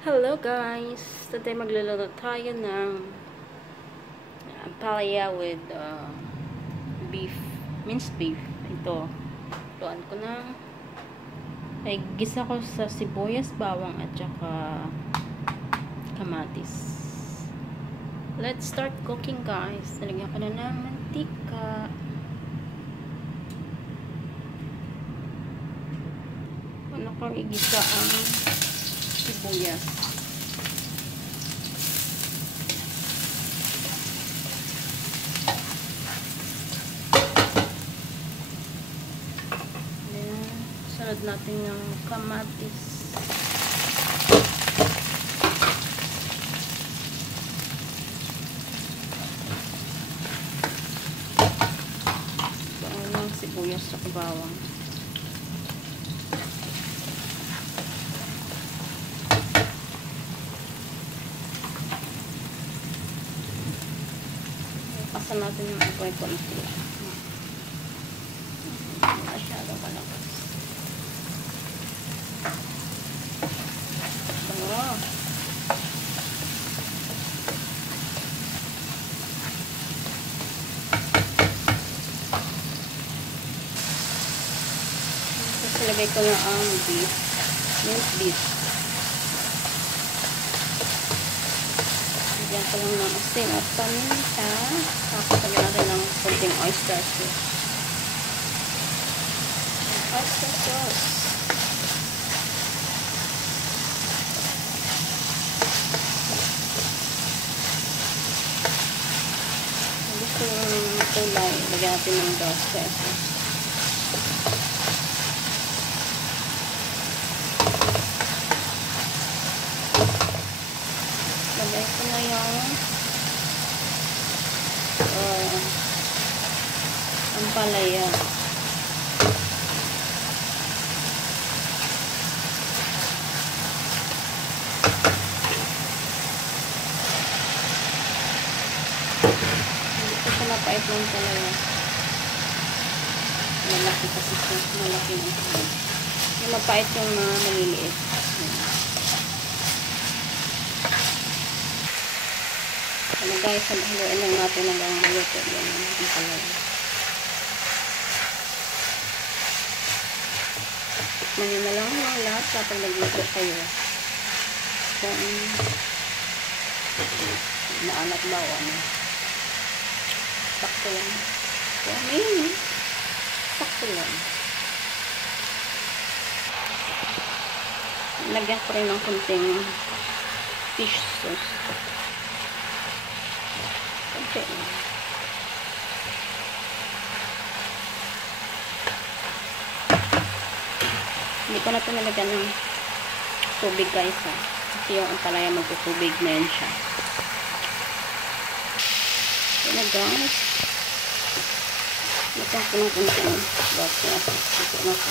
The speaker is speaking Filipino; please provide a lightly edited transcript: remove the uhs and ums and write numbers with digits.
Hello guys! Today magluluto tayo ng palaya with beef, minced beef. Ito, lutuan ko ng ay gisa ko sa sibuyas, bawang at saka kamatis. Let's start cooking guys. Nalagyan ko na ng mantika. Ano kong igisa ang sibuyas. Sunod natin yung kamatis. Bawang ng sibuyas sa bawang. Pasan natin yung apoy konti. Masyadong malakas. Ilagay ko na ang beef, minced beef. Lagyan ko lang ng asin at paminta. Tapos lagyan natin ng konting oyster sauce. Oyster sauce. Gusto yung kulay, lagyan natin ng oyster sauce. Lagay ko na yung ang palaya. Hindi ko siya napait ng palaya. Malaki kasi siya. Malaki ng palaya. Yung mapait yung mga maliliit. Ano guys, haluin lang natin hanggang maluto yan ang palaya. Tikman nyo na lang ang lahat kapag nagluto kayo. Kung naalat ba o ano. Sakto lang. Sakto lang. Lagyan ko rin ng konting fish sauce. Okay. Hindi ko na ito nalagyan ng tubig guys ha. Kasi yung ampalaya magtutubig na yun siya. Okay na guys. Lagyan ko ng konting bawang. Ito na ito.